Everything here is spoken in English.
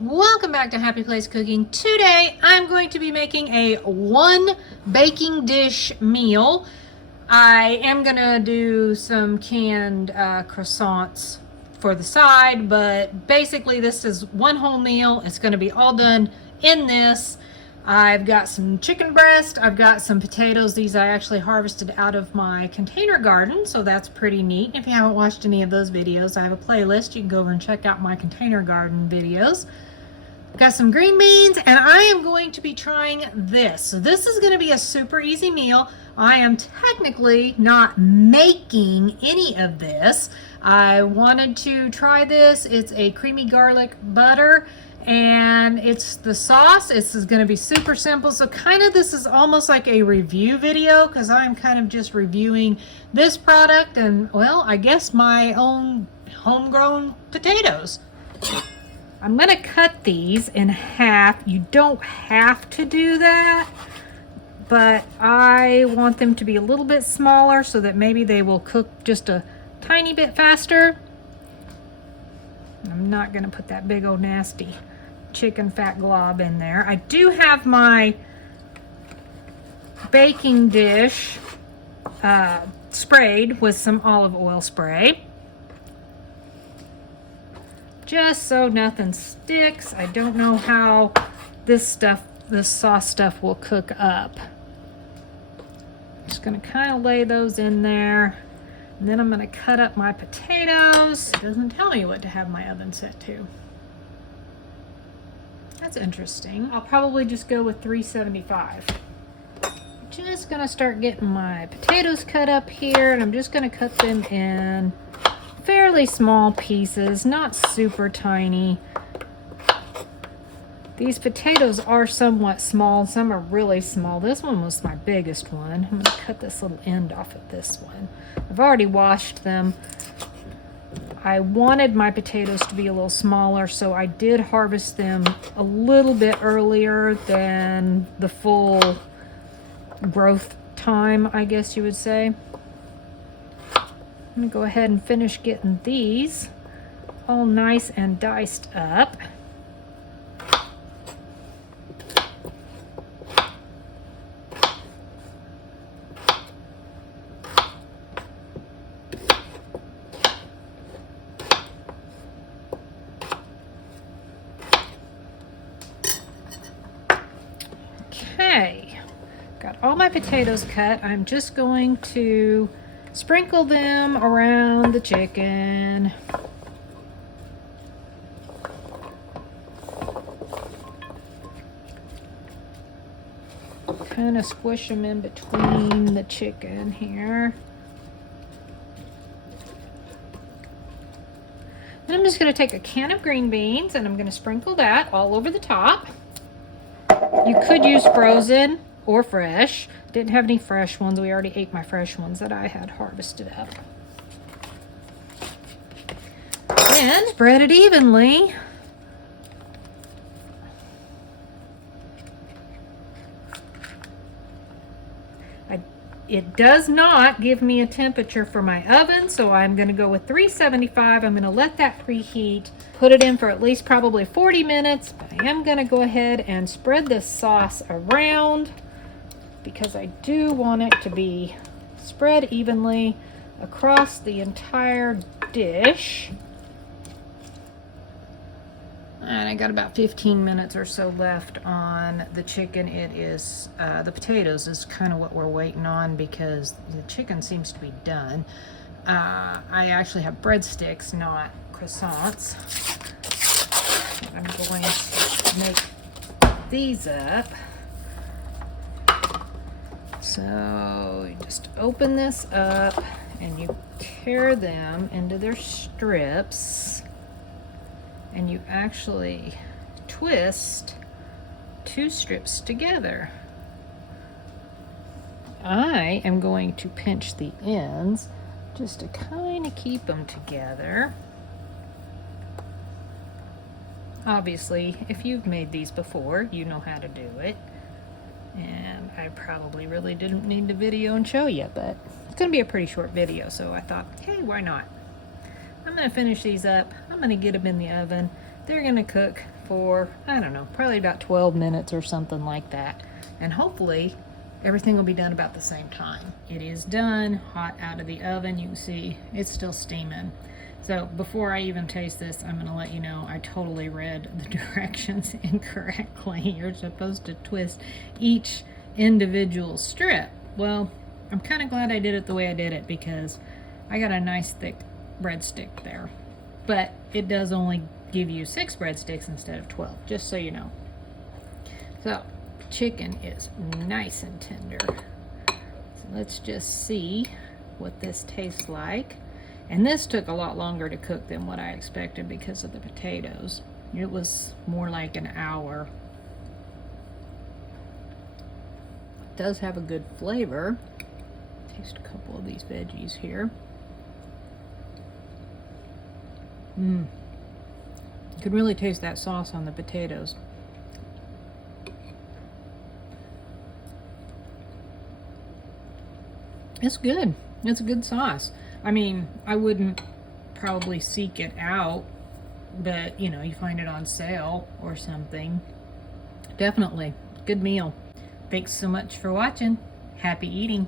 Welcome back to Happy Place Cooking. Today I'm going to be making a one baking dish meal. I am going to do some canned croissants for the side, but basically this is one whole meal. It's going to be all done in this. I've got some chicken breast. I've got some potatoes. These I actually harvested out of my container garden, so that's pretty neat. If you haven't watched any of those videos, I have a playlist. You can go over and check out my container garden videos. Got some green beans, and I am going to be trying this. So this is going to be a super easy meal. I am technically not making any of this. I wanted to try this. It's a creamy garlic butter, and it's the sauce. This is going to be super simple. So kind of this is almost like a review video because I'm kind of just reviewing this product and, well, I guess my own homegrown potatoes. I'm going to cut these in half. You don't have to do that, but I want them to be a little bit smaller so that maybe they will cook just a tiny bit faster. I'm not going to put that big old nasty chicken fat glob in there. I do have my baking dish sprayed with some olive oil spray, just so nothing sticks. I don't know how this sauce stuff will cook up. Just gonna kind of lay those in there, and then I'm gonna cut up my potatoes. It doesn't tell me what to have my oven set to. That's interesting. I'll probably just go with 375. Just gonna start getting my potatoes cut up here, and I'm just gonna cut them in fairly small pieces, not super tiny. These potatoes are somewhat small, some are really small. This one was my biggest one. I'm going to cut this little end off of this one. I've already washed them. I wanted my potatoes to be a little smaller, so I did harvest them a little bit earlier than the full growth time, I guess you would say. I'm going to go ahead and finish getting these all nice and diced up. Okay, got all my potatoes cut. I'm just going to sprinkle them around the chicken. Kind of squish them in between the chicken here. Then I'm just going to take a can of green beans and I'm going to sprinkle that all over the top. You could use frozen or fresh. Didn't have any fresh ones. We already ate my fresh ones that I had harvested up. Then spread it evenly. It does not give me a temperature for my oven, so I'm going to go with 375. I'm going to let that preheat, put it in for at least probably 40 minutes. But I am going to go ahead and spread this sauce around because I do want it to be spread evenly across the entire dish. And I got about 15 minutes or so left on the chicken. It is, the potatoes is kind of what we're waiting on because the chicken seems to be done. I actually have breadsticks, not croissants. I'm going to make these up. So you just open this up and you tear them into their strips. And you actually twist two strips together. I am going to pinch the ends just to kind of keep them together. Obviously, if you've made these before, you know how to do it. And I probably really didn't need the video and show you, but it's going to be a pretty short video, so I thought, hey, why not? I'm going to finish these up. I'm going to get them in the oven. They're going to cook for, I don't know, probably about 12 minutes or something like that. And hopefully everything will be done about the same time. It is done, hot out of the oven. You can see it's still steaming. So before I even taste this, I'm gonna let you know I totally read the directions incorrectly. You're supposed to twist each individual strip. Well, I'm kind of glad I did it the way I did it because I got a nice thick breadstick there. But it does only give you 6 breadsticks instead of 12, just so you know. So chicken is nice and tender. So let's just see what this tastes like. And this took a lot longer to cook than what I expected because of the potatoes. It was more like an hour. It does have a good flavor. Taste a couple of these veggies here. You can really taste that sauce on the potatoes. It's good. It's a good sauce. I mean, I wouldn't probably seek it out, but you know, you find it on sale or something. Definitely. Good meal. Thanks so much for watching. Happy eating.